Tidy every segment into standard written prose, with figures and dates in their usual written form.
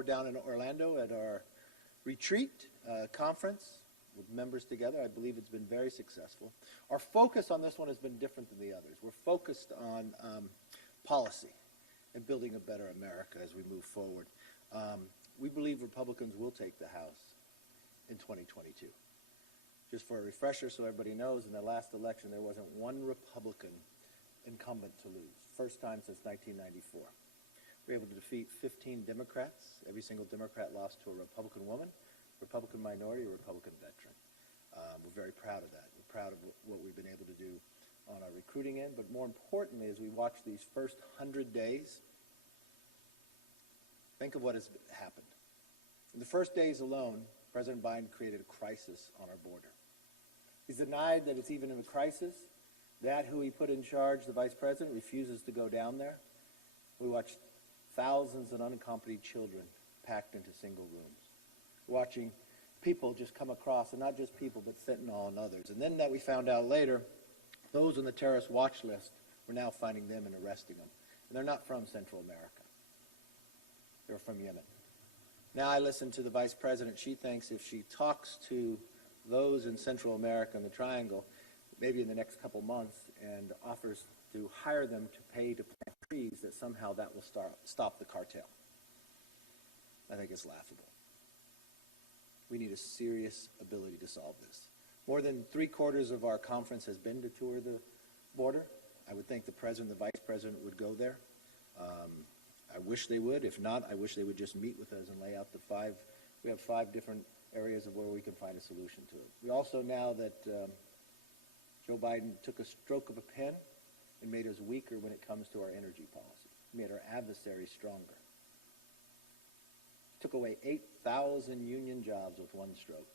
we're down in Orlando at our retreat conference with members together. I believe it's been very successful. Our focus on this one has been different than the others. We're focused on policy and building a better America as we move forward. We believe Republicans will take the House in 2022. Just for a refresher so everybody knows, in the last election there wasn't one Republican incumbent to lose. First time since 1994. We were able to defeat 15 Democrats. Every single Democrat lost to a Republican woman, Republican minority, or Republican veteran. We're very proud of that. We're proud of what we've been able to do on our recruiting end, but more importantly, as we watch these first 100 days, think of what has happened. In the first days alone, President Biden created a crisis on our border. He's denied that it's even in a crisis. That who he put in charge, the vice president, refuses to go down there. We watched thousands of unaccompanied children packed into single rooms. Watching people just come across, and not just people, but fentanyl and others. And then that we found out later, those on the terrorist watch list, we're now finding them and arresting them. And they're not from Central America. They're from Yemen. Now I listen to the vice president. She thinks if she talks to those in Central America and the Triangle, maybe in the next couple months, and offers to hire them to pay to plant trees, that somehow that will stop the cartel. I think it's laughable. We need a serious ability to solve this. More than 3/4 of our conference has been to tour the border. I would think the president, the vice president would go there. I wish they would. If not, I wish they would just meet with us and lay out the we have 5 different areas of where we can find a solution to it. We also, now that Joe Biden took a stroke of a pen and made us weaker when it comes to our energy policy. He made our adversaries stronger. Took away 8,000 union jobs with one stroke.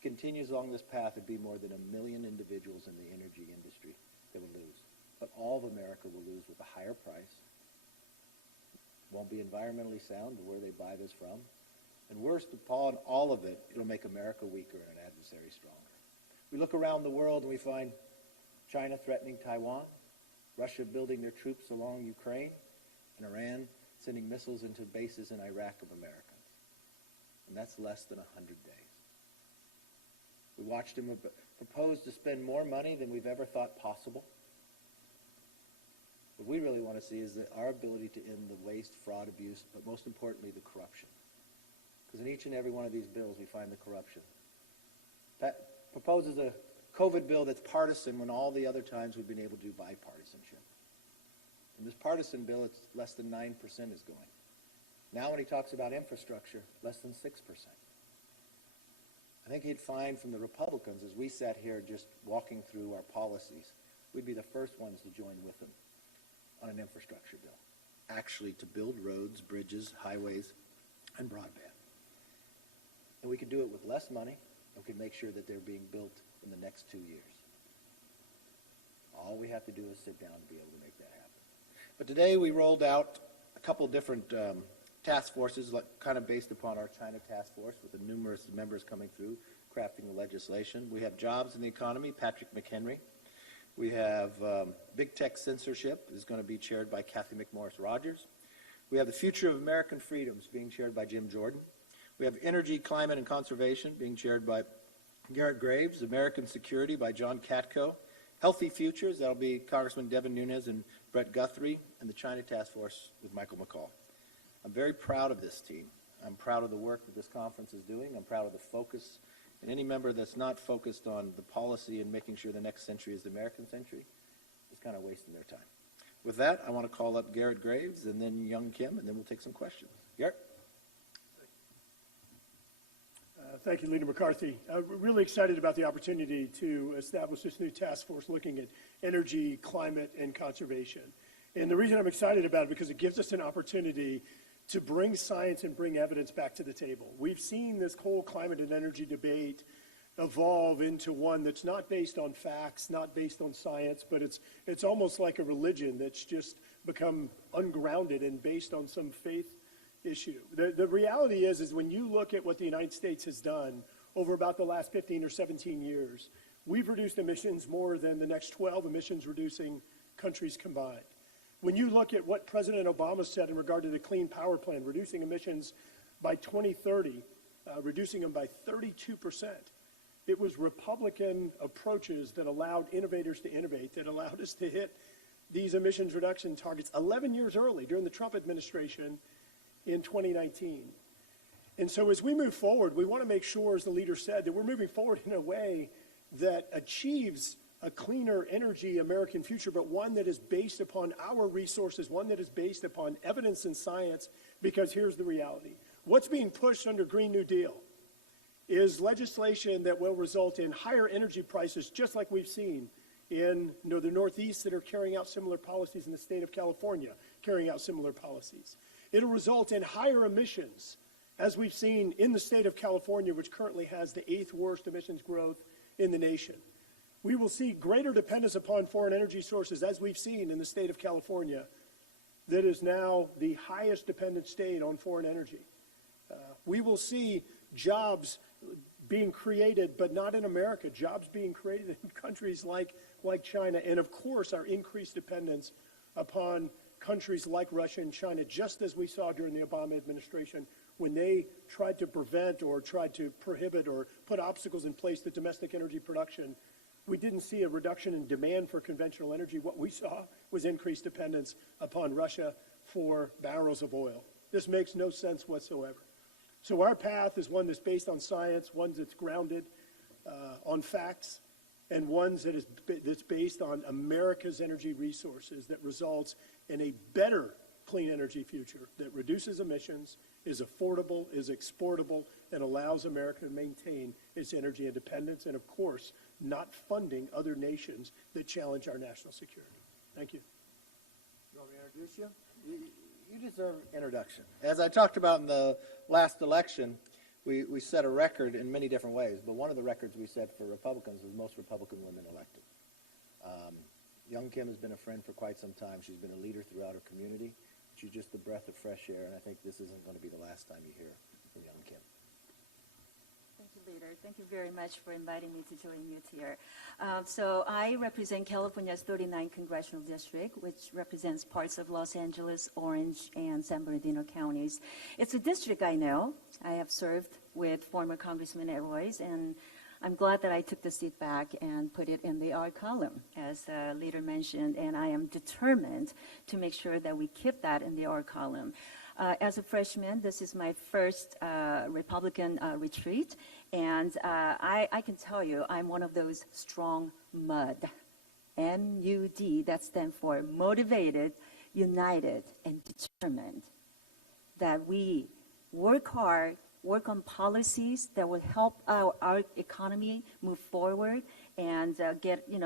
Continues along this path, it'd be more than 1 million individuals in the energy industry that would lose. But all of America will lose with a higher price. Won't be environmentally sound to where they buy this from. And worst of all of it, it'll make America weaker and an adversary stronger. We look around the world and we find China threatening Taiwan, Russia building their troops along Ukraine, and Iran sending missiles into bases in Iraq of Americans. And that's less than 100 days. We watched him propose to spend more money than we've ever thought possible. What we really want to see is our ability to end the waste, fraud, abuse, but most importantly, the corruption. Because in each and every one of these bills, we find the corruption. That proposes a COVID bill that's partisan when all the other times we've been able to do bipartisanship. In this partisan bill, it's less than 9% is going. Now when he talks about infrastructure, less than 6%. I think he'd find from the Republicans, as we sat here just walking through our policies, we'd be the first ones to join with him on an infrastructure bill, actually to build roads, bridges, highways, and broadband. And we could do it with less money, and we could make sure that they're being built in the next 2 years. All we have to do is sit down and be able to make that happen. But today we rolled out a couple different task forces, kind of based upon our China task force, with the numerous members coming through, crafting the legislation. We have jobs in the economy, Patrick McHenry. We have big tech censorship, is going to be chaired by Kathy McMorris Rogers. We have the future of American freedoms, being chaired by Jim Jordan. We have energy, climate, and conservation, being chaired by Garrett Graves. American security by John Katko. Healthy futures, that'll be Congressman Devin Nunes and Brett Guthrie, and the China task force with Michael McCall. I'm very proud of this team. I'm proud of the work that this conference is doing. I'm proud of the focus. And any member that's not focused on the policy and making sure the next century is the American century is kind of wasting their time. With that, I want to call up Garrett Graves and then Young Kim, and then we'll take some questions. Garrett? Thank you, Leader McCarthy. We're really excited about the opportunity to establish this new task force looking at energy, climate, and conservation. And the reason I'm excited about it is because it gives us an opportunity to bring science and bring evidence back to the table. We've seen this whole climate and energy debate evolve into one that's not based on facts, not based on science, but it's almost like a religion that's just become ungrounded and based on some faith issue. The reality is when you look at what the United States has done over about the last 15 or 17 years, we've reduced emissions more than the next 12 emissions reducing countries combined. When you look at what President Obama said in regard to the Clean Power Plan, reducing emissions by 2030, reducing them by 32%, it was Republican approaches that allowed innovators to innovate, that allowed us to hit these emissions reduction targets 11 years early during the Trump administration in 2019. And so as we move forward, we want to make sure, as the leader said, that we're moving forward in a way that achieves a cleaner energy American future, but one that is based upon our resources, one that is based upon evidence and science, because here's the reality. What's being pushed under Green New Deal is legislation that will result in higher energy prices, just like we've seen in the Northeast that are carrying out similar policies, in the state of California carrying out similar policies. It'll result in higher emissions, as we've seen in the state of California, which currently has the 8th worst emissions growth in the nation. We will see greater dependence upon foreign energy sources, as we've seen in the state of California, that is now the highest dependent state on foreign energy. We will see jobs being created, but not in America, jobs being created in countries like China, and of course our increased dependence upon countries like Russia and China, just as we saw during the Obama administration when they tried to prevent or tried to prohibit or put obstacles in place to domestic energy production. We didn't see a reduction in demand for conventional energy. What we saw was increased dependence upon Russia for barrels of oil. This makes no sense whatsoever. So our path is one that's based on science, one that's grounded on facts, and one that's based on America's energy resources that results in a better clean energy future that reduces emissions, is affordable, is exportable, and allows America to maintain its energy independence, and of course, not funding other nations that challenge our national security. Thank you. You want me to introduce you? You deserve introduction. As I talked about in the last election, we set a record in many different ways, but one of the records we set for Republicans was most Republican women elected. Young Kim has been a friend for quite some time. She's been a leader throughout her community. She's just a breath of fresh air, and I think this isn't going to be the last time you hear from Young Kim. Thank you, Leader. Thank you very much for inviting me to join you here. So I represent California's 39th Congressional District, which represents parts of Los Angeles, Orange, and San Bernardino counties. It's a district I know. I have served with former Congressman Ed Royce, and I'm glad that I took the seat back and put it in the R column, as the leader mentioned, and I am determined to make sure that we keep that in the R column. As a freshman, this is my first Republican retreat, and I can tell you I'm one of those strong MUD, M-U-D, that stands for motivated, united, and determined, that we work hard, work on policies that will help our economy move forward and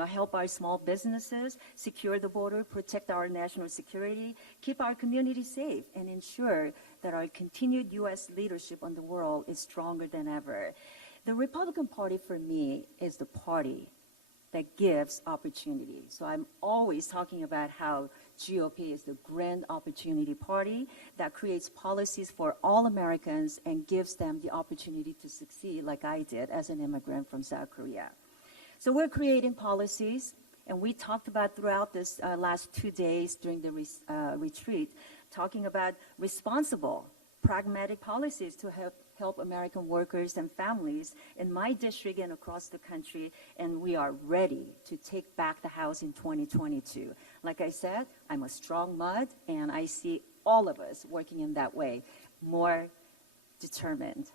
help our small businesses secure the border, protect our national security, keep our community safe, and ensure that our continued U.S. leadership on the world is stronger than ever. The Republican Party, for me, is the party that gives opportunity. So I'm always talking about how GOP is the grand opportunity party that creates policies for all Americans and gives them the opportunity to succeed, like I did as an immigrant from South Korea. So we're creating policies, and we talked about throughout this last 2 days during the retreat, talking about responsible, pragmatic policies to help American workers and families in my district and across the country, and we are ready to take back the House in 2022. Like I said, I'm a strong MUD, and I see all of us working in that way, more determined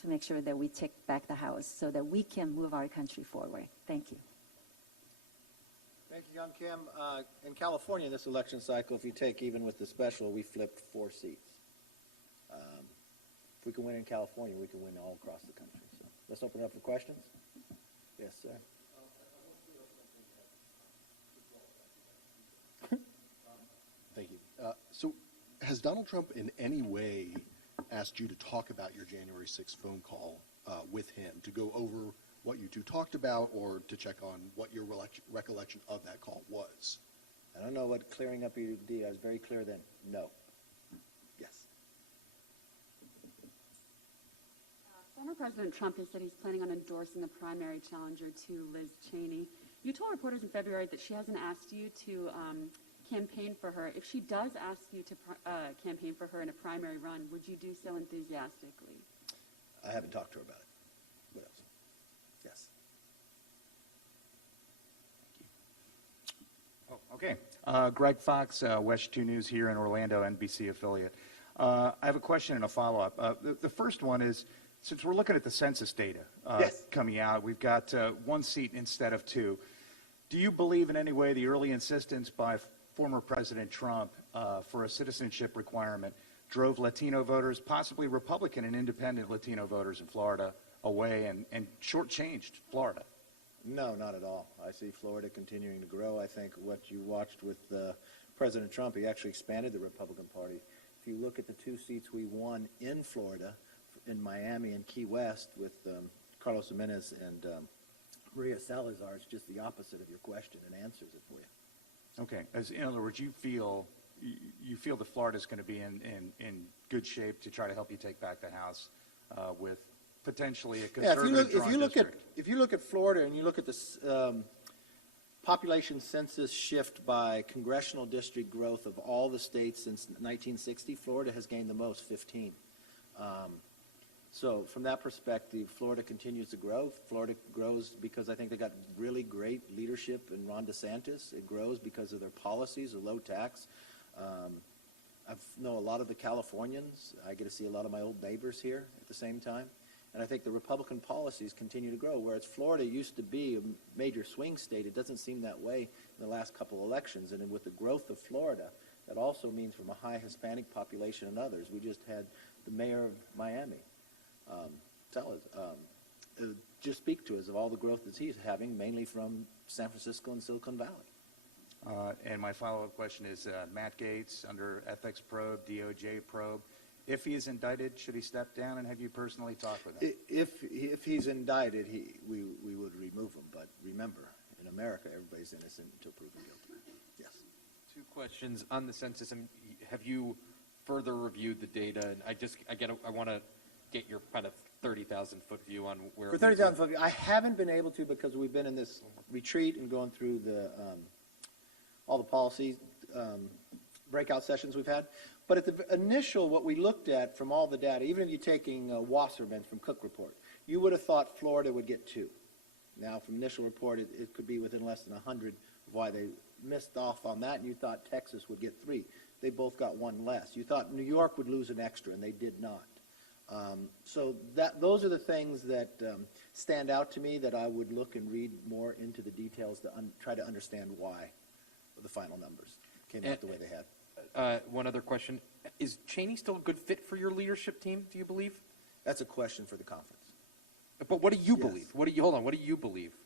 to make sure that we take back the House so that we can move our country forward. Thank you. Thank you, Young Kim. In California, this election cycle, if you take even with the special, we flipped 4 seats. If we can win in California, we can win all across the country. So let's open it up for questions. Yes, sir. Thank you. So has Donald Trump in any way asked you to talk about your January 6th phone call with him, to go over what you two talked about, or to check on what your recollection of that call was? I don't know what clearing up your D. I was very clear then. No. Yes. Former President Trump has said he's planning on endorsing the primary challenger to Liz Cheney. You told reporters in February that she hasn't asked you to campaign for her. If she does ask you to campaign for her in a primary run, would you do so enthusiastically? I haven't talked to her about it. What else? Yes. Oh, okay. Greg Fox, West 2 News here in Orlando, NBC affiliate. I have a question and a follow-up. The first one is, since we're looking at the census data Yes. coming out, we've got 1 seat instead of 2. Do you believe in any way the early insistence by former President Trump for a citizenship requirement drove Latino voters, possibly Republican and independent Latino voters in Florida, away and shortchanged Florida? No, not at all. I see Florida continuing to grow. I think what you watched with President Trump, he actually expanded the Republican Party. If you look at the 2 seats we won in Florida, in Miami and Key West with Carlos Jimenez and Maria Salazar, it's just the opposite of your question and answers it for you. Okay. In other words, you feel that Florida's going to be in good shape to try to help you take back the House with potentially a conservative district. If you look at Florida and you look at this population census shift by congressional district growth of all the states since 1960, Florida has gained the most, 15. So from that perspective, Florida continues to grow. Florida grows because I think they got really great leadership in Ron DeSantis. It grows because of their policies, a low tax. I know a lot of the Californians. I get to see a lot of my old neighbors here at the same time. And I think the Republican policies continue to grow. Whereas Florida used to be a major swing state, it doesn't seem that way in the last couple elections. And with the growth of Florida, that also means from a high Hispanic population and others. We just had the mayor of Miami tell us, just speak to us of all the growth that he's having, mainly from San Francisco and Silicon Valley. And my follow-up question is, Matt Gaetz, under ethics probe, DOJ probe, if he is indicted, should he step down, and have you personally talked with him? If he's indicted, we would remove him. But remember, in America, everybody's innocent until proven guilty. Yes. 2 questions on the census. Have you further reviewed the data? And I want to get your kind of 30,000-foot view on where. For 30,000 foot, I haven't been able to because we've been in this retreat and going through the all the policy breakout sessions we've had. But at the initial, what we looked at from all the data, even if you're taking Wasserman from Cook Report, you would have thought Florida would get 2. Now, from initial report, it could be within less than 100 of why they missed off on that, and you thought Texas would get 3. They both got 1 less. You thought New York would lose an extra, and they did not. So those are the things that stand out to me that I would look and read more into the details to try to understand why the final numbers came out the way they had. One other question. Is Cheney still a good fit for your leadership team, do you believe? That's a question for the conference. But what do you Yes. believe? What do you believe?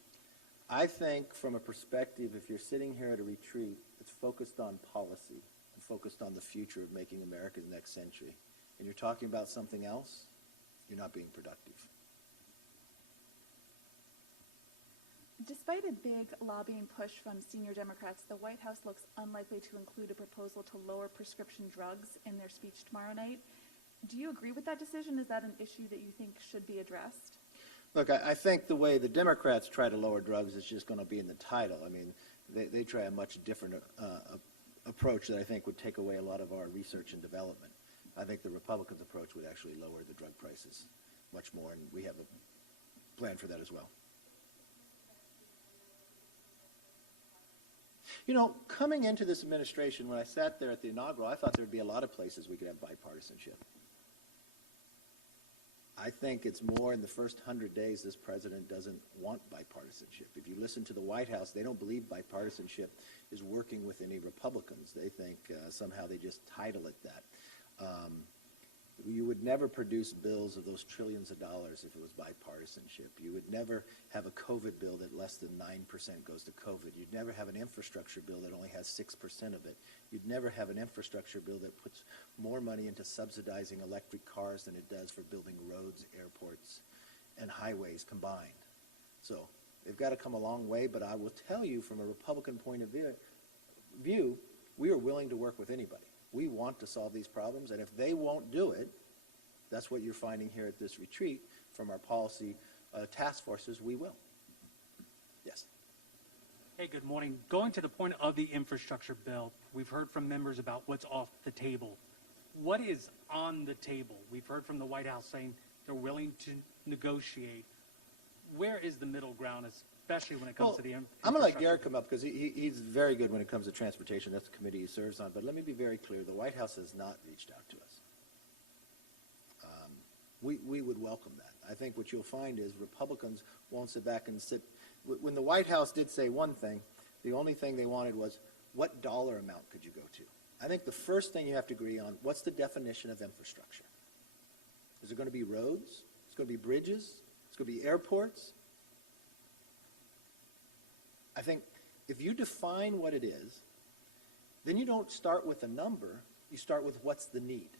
I think from a perspective, if you're sitting here at a retreat that's focused on policy and focused on the future of making America the next century, and you're talking about something else, you're not being productive. Despite a big lobbying push from senior Democrats, the White House looks unlikely to include a proposal to lower prescription drugs in their speech tomorrow night. Do you agree with that decision? Is that an issue that you think should be addressed? Look, I think the way the Democrats try to lower drugs is just going to be in the title. I mean, they try a much different approach that I think would take away a lot of our research and development. I think the Republicans' approach would actually lower the drug prices much more, and we have a plan for that as well. You know, coming into this administration, when I sat there at the inaugural, I thought there would be a lot of places we could have bipartisanship. I think it's more in the first 100 days this president doesn't want bipartisanship. If you listen to the White House, they don't believe bipartisanship is working with any Republicans. They think somehow they just title it that. You would never produce bills of those trillions of dollars if it was bipartisanship. You would never have a COVID bill that less than 9% goes to COVID. You'd never have an infrastructure bill that only has 6% of it. You'd never have an infrastructure bill that puts more money into subsidizing electric cars than it does for building roads, airports, and highways combined. So they've got to come a long way, but I will tell you from a Republican point of view, we are willing to work with anybody. We want to solve these problems, and if they won't do it, that's what you're finding here at this retreat from our policy task forces, we will. Yes. Hey, good morning. Going to the point of the infrastructure bill, we've heard from members about what's off the table. What is on the table? We've heard from the White House saying they're willing to negotiate. Where is the middle ground, especially when it comes to the infrastructure? I'm going to let Garrett come up because he's very good when it comes to transportation. That's the committee he serves on. But let me be very clear. The White House has not reached out to us. We would welcome that. I think what you'll find is Republicans won't sit back and sit. When the White House did say one thing, the only thing they wanted was, what dollar amount could you go to? I think the first thing you have to agree on, what's the definition of infrastructure? Is it going to be roads? Is it going to be bridges? It's going to be airports. I think if you define what it is, then you don't start with a number, you start with what's the need.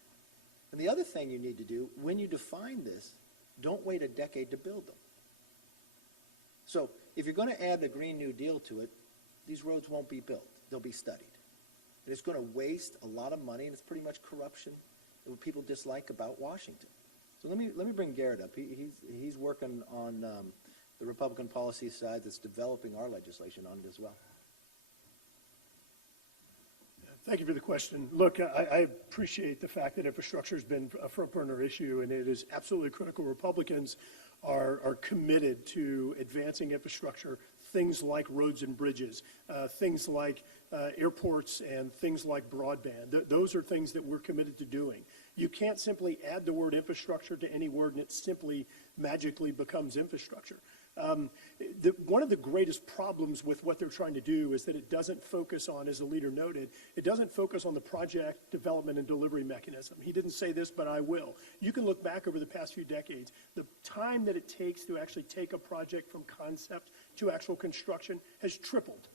And the other thing you need to do, when you define this, don't wait a decade to build them. So if you're going to add the Green New Deal to it, these roads won't be built. They'll be studied. And it's going to waste a lot of money, and it's pretty much corruption that what people dislike about Washington. So let me bring Garrett up. He's working on the Republican policy side that's developing our legislation on it as well. Thank you for the question. Look, I appreciate the fact that infrastructure has been a front burner issue, and it is absolutely critical. Republicans are committed to advancing infrastructure, things like roads and bridges, things like airports, and things like broadband. Those are things that we're committed to doing. You can't simply add the word infrastructure to any word and it simply magically becomes infrastructure. One of the greatest problems with what they're trying to do is that it doesn't focus on, as the leader noted, it doesn't focus on the project development and delivery mechanism. He didn't say this, but I will. You can look back over the past few decades. The time that it takes to actually take a project from concept to actual construction has tripled.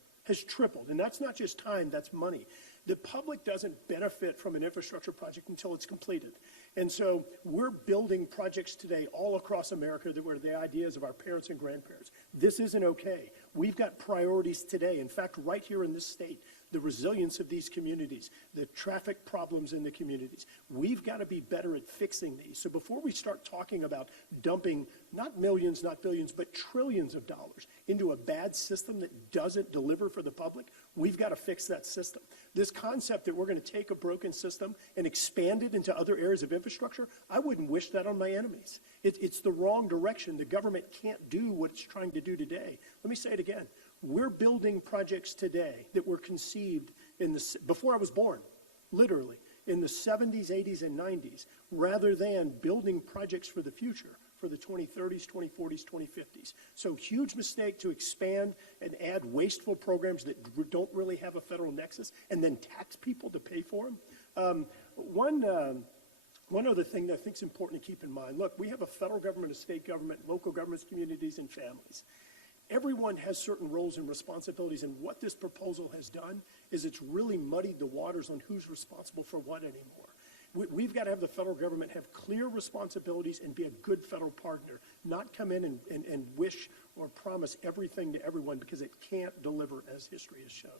And that's not just time, that's money. The public doesn't benefit from an infrastructure project until it's completed. And so we're building projects today all across America that were the ideas of our parents and grandparents. This isn't okay. We've got priorities today. In fact, right here in this state, the resilience of these communities, the traffic problems in the communities. We've got to be better at fixing these. So before we start talking about dumping not millions, not billions, but trillions of dollars into a bad system that doesn't deliver for the public, we've got to fix that system. This concept that we're going to take a broken system and expand it into other areas of infrastructure, I wouldn't wish that on my enemies. It's the wrong direction. The government can't do what it's trying to do today. Let me say it again. We're building projects today that were conceived before I was born, literally, in the 70s, 80s, and 90s, rather than building projects for the future, for the 2030s, 2040s, 2050s. So huge mistake to expand and add wasteful programs that don't really have a federal nexus and then tax people to pay for them. One other thing that I think is important to keep in mind, look, we have a federal government, a state government, local governments, communities, and families. Everyone has certain roles and responsibilities, and what this proposal has done is it's really muddied the waters on who's responsible for what anymore. We've got to have the federal government have clear responsibilities and be a good federal partner, not come in and wish or promise everything to everyone because it can't deliver as history has shown.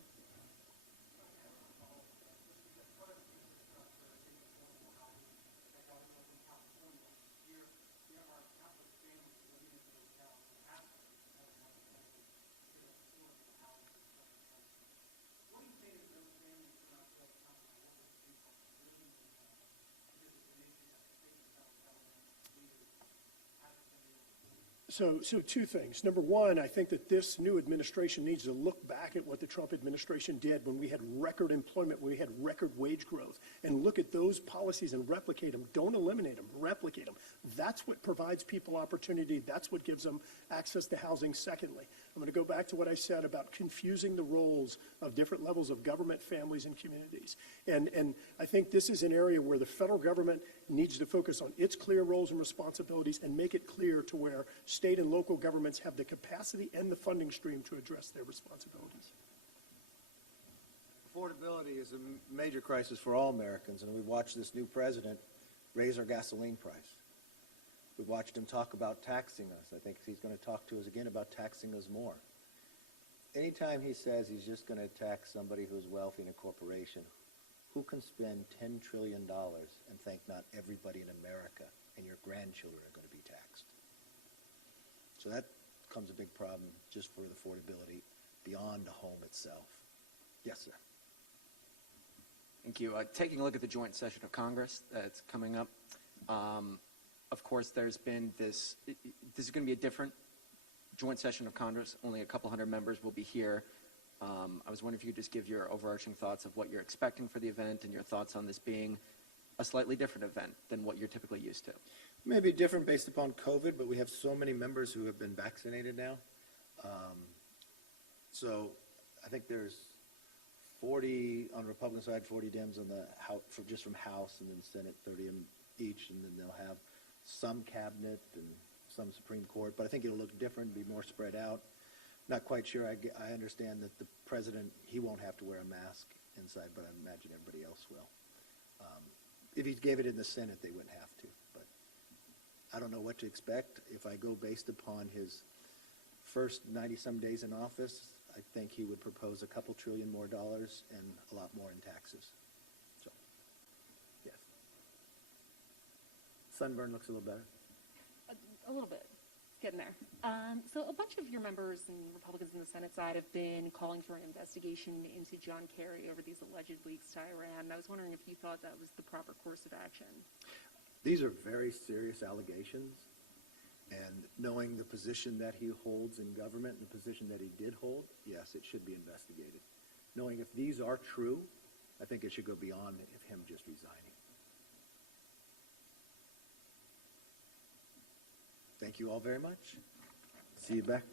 So two things. Number one, I think that this new administration needs to look back at what the Trump administration did when we had record employment, when we had record wage growth, and look at those policies and replicate them. Don't eliminate them, replicate them. That's what provides people opportunity. That's what gives them access to housing. Secondly, I'm going to go back to what I said about confusing the roles of different levels of government, families, and communities. And I think this is an area where the federal government needs to focus on its clear roles and responsibilities and make it clear to where state and local governments have the capacity and the funding stream to address their responsibilities. Affordability is a major crisis for all Americans, and we've watched this new president raise our gasoline price. We've watched him talk about taxing us. I think he's going to talk to us again about taxing us more. Anytime he says he's just going to tax somebody who's wealthy in a corporation, who can spend $10 trillion and think not everybody in America and your grandchildren are going to be taxed? So that becomes a big problem just for the affordability. beyond the home itself. Yes, sir. Thank you. Taking a look at the joint session of Congress that's coming up, of course, there's been this is going to be a different joint session of Congress. Only a couple hundred members will be here. I was wondering if you could just give your overarching thoughts of what you're expecting for the event and your thoughts on this being a slightly different event than what you're typically used to. Maybe different based upon COVID, but we have so many members who have been vaccinated now. So I think there's 40 on the Republican side, 40 Dems on the House, just from House, and then Senate, 30 each, and then they'll have some cabinet and some Supreme Court. But I think it'll look different, be more spread out. Not quite sure. I understand that the president, he won't have to wear a mask inside, but I imagine everybody else will. If he gave it in the Senate, they wouldn't have to. But I don't know what to expect. If I go based upon his first 90-some days in office, I think he would propose a couple trillion more dollars and a lot more in taxes. So, yes. Sunburn looks a little better. A little bit. Getting there. So a bunch of your members and Republicans in the Senate side have been calling for an investigation into John Kerry over these alleged leaks to Iran. I was wondering if you thought that was the proper course of action. These are very serious allegations, and knowing the position that he holds in government and the position that he did hold, yes, it should be investigated. Knowing if these are true, I think it should go beyond him just resigning. Thank you all very much. See you back.